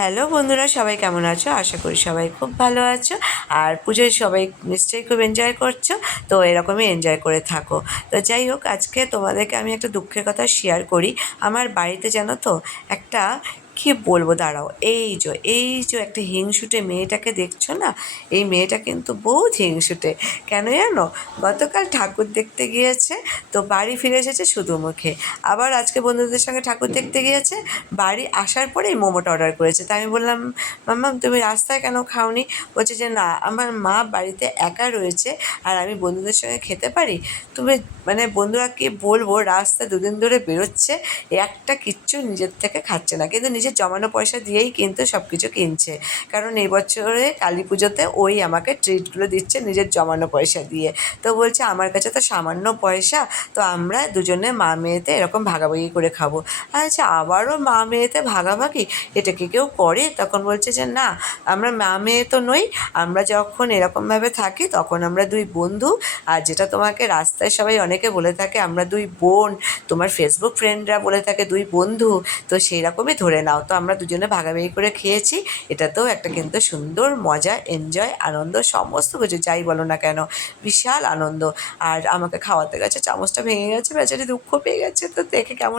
Hello বন্ধুরা, সবাই কেমন আছো? আশা করি সবাই খুব ভালো আছো। আর পুজোয় সবাই নিশ্চয়ই খুব এনজয় করছো। তো এরকমই এনজয় করে থাকো। তো যাই হোক, আজকে তোমাদেরকে আমি একটা দুঃখের কথা শেয়ার করি। আমার বাড়িতে জানো তো একটা, কী বলবো, দাঁড়াও, এই যে একটা হিংসুটে মেয়েটাকে দেখছো না, এই মেয়েটা কিন্তু বহুত হিংসুটে। কেন জানো? গতকাল ঠাকুর দেখতে গিয়েছে, তো বাড়ি ফিরে এসেছে শুধু মুখে। আবার আজকে বন্ধুদের সঙ্গে ঠাকুর দেখতে গিয়েছে, বাড়ি আসার পরেই মোমোটা অর্ডার করেছে। তাই আমি বললাম, মাম্মাম তুমি রাস্তায় কেন খাওনি? বলছে যে না, আমার মা বাড়িতে একা রয়েছে আর আমি বন্ধুদের সঙ্গে খেতে পারি। তুমি মানে বন্ধুরা কি বলবো, রাস্তায় দুদিন ধরে বেরোচ্ছে, একটা কিচ্ছু নিজের থেকে খাচ্ছে না, কিন্তু নিজের জমানো পয়সা দিয়েই কিন্তু সব কিছু কিনছে। কারণ এই বছরে কালী পুজোতে ওই আমাকে ট্রিটগুলো দিচ্ছে নিজের জমানো পয়সা দিয়ে। তো বলছে আমার কাছে তো সামান্য পয়সা, তো আমরা দুজনে মা মেয়েতে এরকম ভাগাভাগি করে খাবো। আচ্ছা, আবারও মা মেয়েতে ভাগাভাগি, এটা কি কেউ করে? তখন বলছে যে না, আমরা মা মেয়ে তো নই, আমরা যখন এরকমভাবে থাকি তখন আমরা দুই বন্ধু। আর যেটা তোমাকে রাস্তায় সবাই অনেকে বলে থাকে আমরা দুই বোন, তোমার ফেসবুক ফ্রেন্ডরা বলে থাকে দুই বন্ধু, তো সেই রকমই ধরে নাও। তো আমরা দুজনে ভাগাভাগি করে খেয়েছি, এটাতেও একটা কিন্তু সুন্দর মজা, এনজয়, আনন্দ, সমস্ত কিছু যাই বলো না কেন, বিশাল আনন্দ। আর আমাকে খাওয়াতে গেছে, চামচটা ভেঙে গেছে, বেচারি দুঃখ পেয়ে গেছে। তো দেখে কেমন